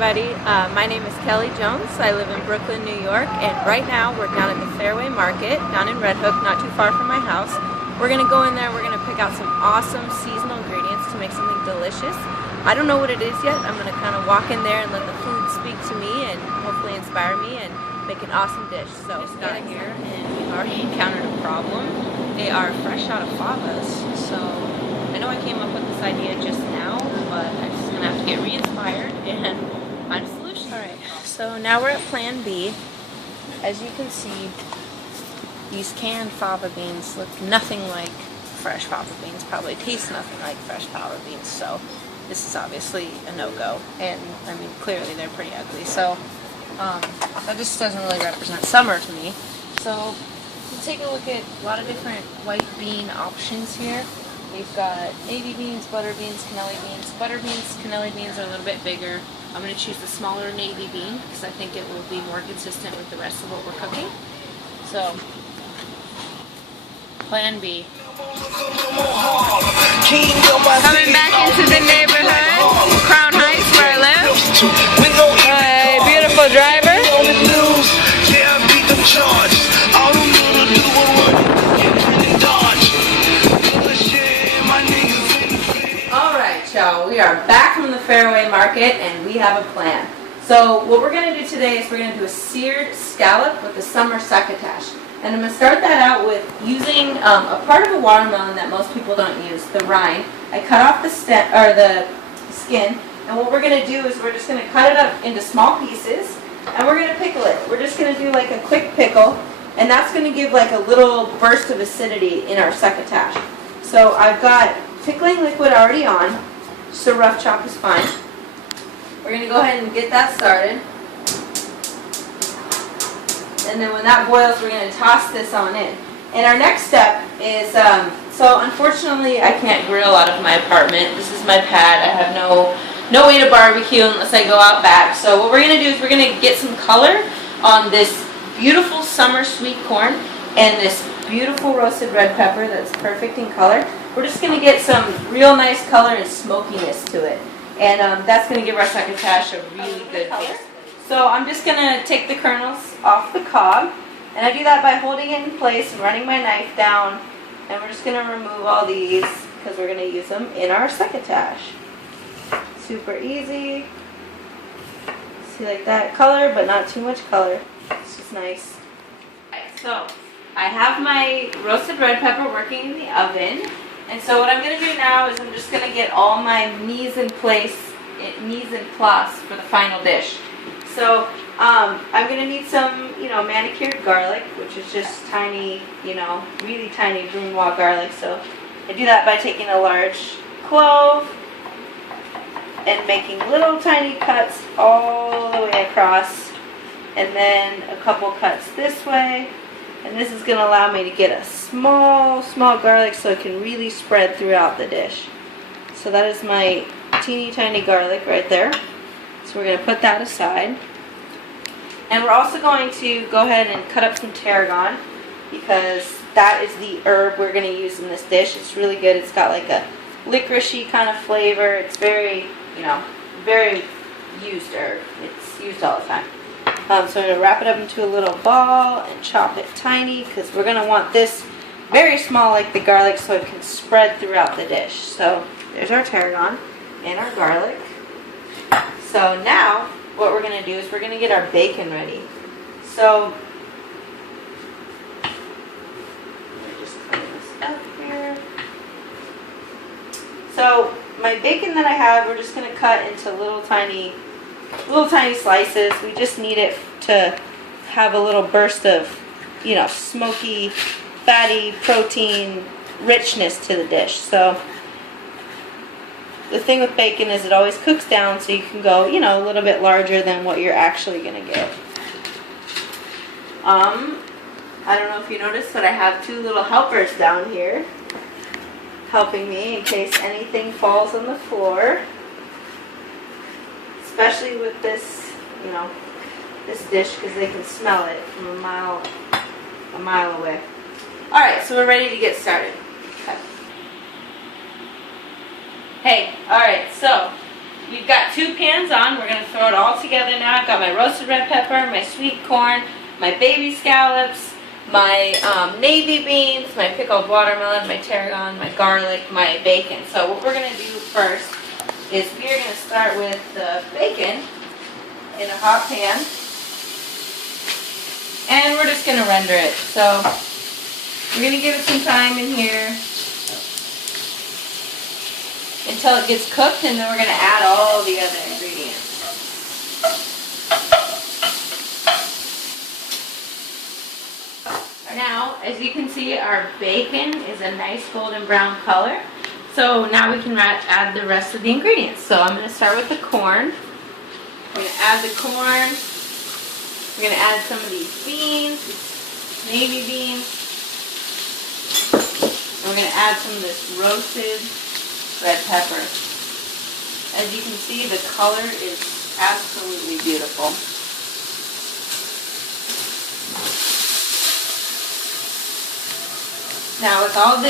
everybody. My name is Kelly Jones. I live in Brooklyn, New York, and right now we're down at the Fairway Market down in Red Hook, not too far from my house. We're going to go in there, we're going to pick out some awesome seasonal ingredients to make something delicious. I don't know what it is yet. I'm going to kind of walk in there and let the food speak to me and hopefully inspire me and make an awesome dish. So just got here and we've already encountered a problem. They are fresh out of favas, so I know I came up with this idea just now, but I'm just going to have to get re-inspired and find a solution. Alright, so now we're at Plan B. As you can see, these canned fava beans look nothing like fresh fava beans, probably taste nothing like fresh fava beans, so this is obviously a no-go, and I mean clearly they're pretty ugly, so that just doesn't really represent summer to me. So we'll take a look at a lot of different white bean options here. We've got navy beans, butter beans, cannelli beans. Butter beans, cannelli beans are a little bit bigger. I'm going to choose the smaller navy bean because I think it will be more consistent with the rest of what we're cooking. So, Plan B. Coming back into the neighborhood, Crown Heights, where I live. My beautiful driver. So we are back from the Fairway Market and we have a plan. So what we're going to do today is we're going to do a seared scallop with the summer succotash. And I'm going to start that out with using a part of a watermelon that most people don't use, the rind. I cut off the skin, and what we're going to do is we're just going to cut it up into small pieces and we're going to pickle it. We're just going to do like a quick pickle, and that's going to give like a little burst of acidity in our succotash. So I've got pickling liquid already on. Just a rough chop is fine. We're going to go ahead and get that started. And then when that boils, we're going to toss this on in. And our next step is, so unfortunately I can't grill out of my apartment. This is my pad. I have no way to barbecue unless I go out back. So what we're going to do is we're going to get some color on this beautiful summer sweet corn and this beautiful roasted red pepper that's perfect in color. We're just going to get some real nice color and smokiness to it. And that's going to give our succotash a really good taste. So I'm just going to take the kernels off the cob. And I do that by holding it in place and running my knife down. And we're just going to remove all these because we're going to use them in our succotash. Super easy. See, like that color, but not too much color. It's just nice. So I have my roasted red pepper working in the oven. And so what I'm going to do now is I'm just going to get all my mise en place for the final dish. So I'm going to need some, manicured garlic, which is just tiny, really tiny brunoise garlic. So I do that by taking a large clove and making little tiny cuts all the way across, and then a couple cuts this way. And this is going to allow me to get a small garlic so it can really spread throughout the dish. So that is my teeny tiny garlic right there. So we're going to put that aside. And we're also going to go ahead and cut up some tarragon because that is the herb we're going to use in this dish. It's really good. It's got like a licoricey kind of flavor. It's very, very used herb. It's used all the time. So I'm going to wrap it up into a little ball and chop it tiny because we're going to want this very small like the garlic so it can spread throughout the dish. So there's our tarragon and our garlic. So now what we're going to do is we're going to get our bacon ready. So let me just clean this up here. So my bacon that I have, we're just going to cut into little tiny slices. We just need it to have a little burst of, smoky, fatty, protein richness to the dish. So the thing with bacon is it always cooks down, so you can go, a little bit larger than what you're actually going to get. I don't know if you noticed, but I have two little helpers down here helping me in case anything falls on the floor. Especially with this, this dish because they can smell it from a mile away. Alright, so we're ready to get started. Okay. Hey, alright, so we've got 2 pans on. We're going to throw it all together now. I've got my roasted red pepper, my sweet corn, my baby scallops, my navy beans, my pickled watermelon, my tarragon, my garlic, my bacon. So what we're going to do first is we're going to start with the bacon in a hot pan. And we're just going to render it. So we're going to give it some time in here until it gets cooked, and then we're going to add all the other ingredients. Now, as you can see, our bacon is a nice golden brown color. So now we can add the rest of the ingredients. So I'm going to start with the corn. We're going to add the corn. We're going to add some of these beans, navy beans. And we're going to add some of this roasted red pepper. As you can see, the color is absolutely beautiful. Now with all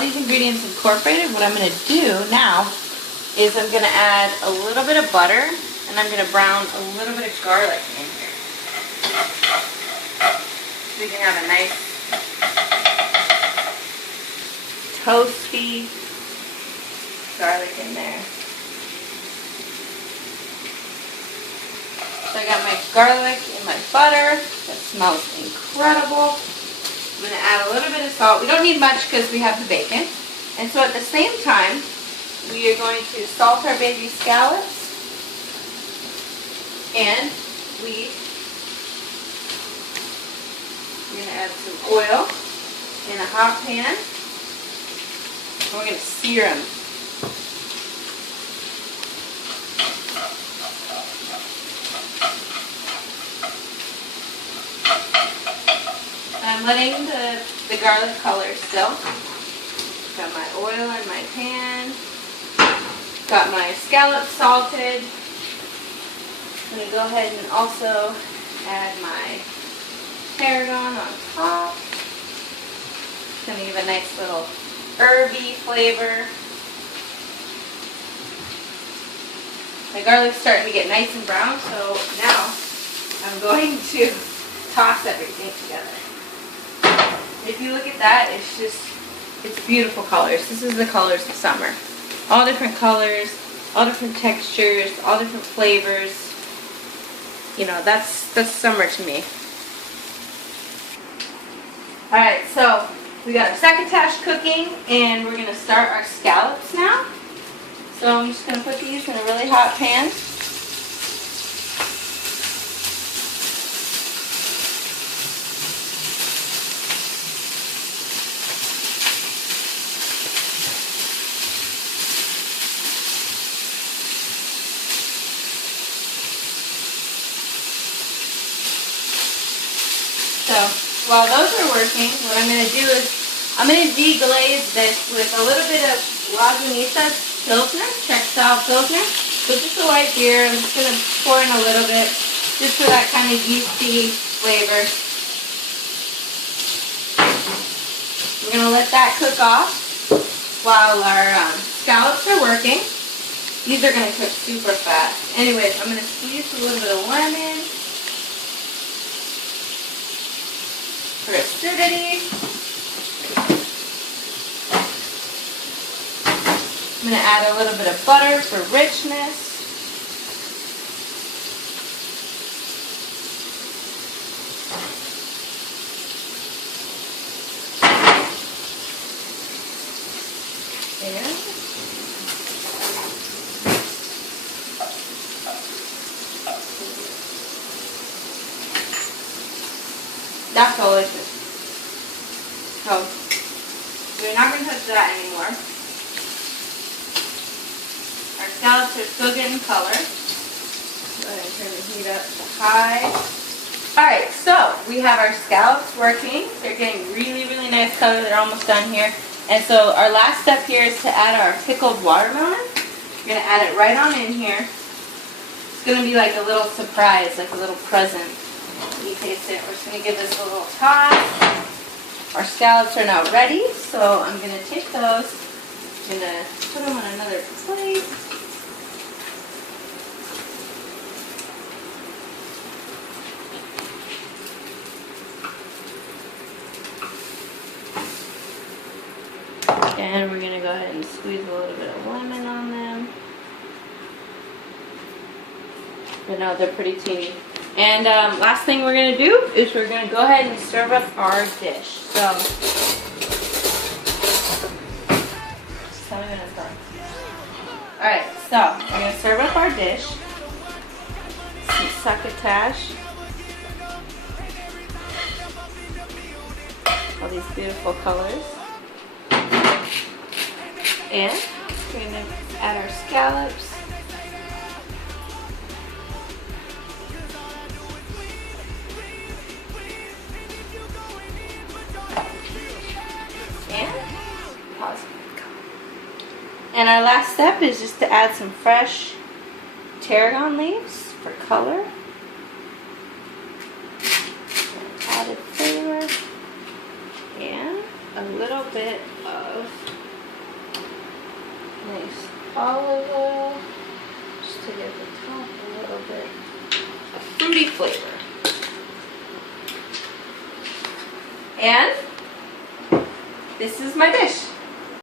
these ingredients incorporated, what I'm going to do now is I'm going to add a little bit of butter, and I'm going to brown a little bit of garlic in here. So we can have a nice toasty garlic in there. So I got my garlic and my butter. That smells incredible. I'm going to add a little bit of salt. We don't need much because we have the bacon. And so at the same time, we are going to salt our baby scallops. And we're going to add some oil in a hot pan. And we're going to sear them. I'm letting the garlic color still. Got my oil in my pan. Got my scallops salted. I'm going to go ahead and also add my tarragon on top. It's going to give a nice little herby flavor. My garlic's starting to get nice and brown, so now I'm going to toss everything together. If you look at that, it's beautiful colors. This is the colors of summer. All different colors, all different textures, all different flavors. You know, that's summer to me. Alright, so we got our succotash cooking, and we're going to start our scallops now. So I'm just going to put these in a really hot pan. So while those are working, what I'm going to do is I'm going to deglaze this with a little bit of Lagunitas Pilsner, Czech style Pilsner. So just a light beer. I'm just going to pour in a little bit just for that kind of yeasty flavor. We're going to let that cook off while our scallops are working. These are going to cook super fast. Anyways, I'm going to squeeze a little bit of lemon for acidity. I'm going to add a little bit of butter for richness. And that's delicious. So we're not going to touch that anymore. Our scallops are still getting color. Go ahead and turn the heat up to high. Alright, so we have our scallops working. They're getting really, really nice color. They're almost done here. And so our last step here is to add our pickled watermelon. We're going to add it right on in here. It's going to be like a little surprise, like a little present. You taste it. We're just going to give this a little toss. Our scallops are now ready, so I'm going to take those. I'm going to put them on another plate. And we're gonna go ahead and squeeze a little bit of lemon on them. But no, they're pretty teeny. And last thing we're gonna do is we're gonna go ahead and serve up our dish. So, just tell me when it's done. Alright, so we're gonna serve up our dish. Some succotash. All these beautiful colors. And we're gonna add our scallops. And our last step is just to add some fresh tarragon leaves for color. Added flavor. And a little bit of nice olive oil. Just to give the top a little bit of fruity flavor. And this is my dish.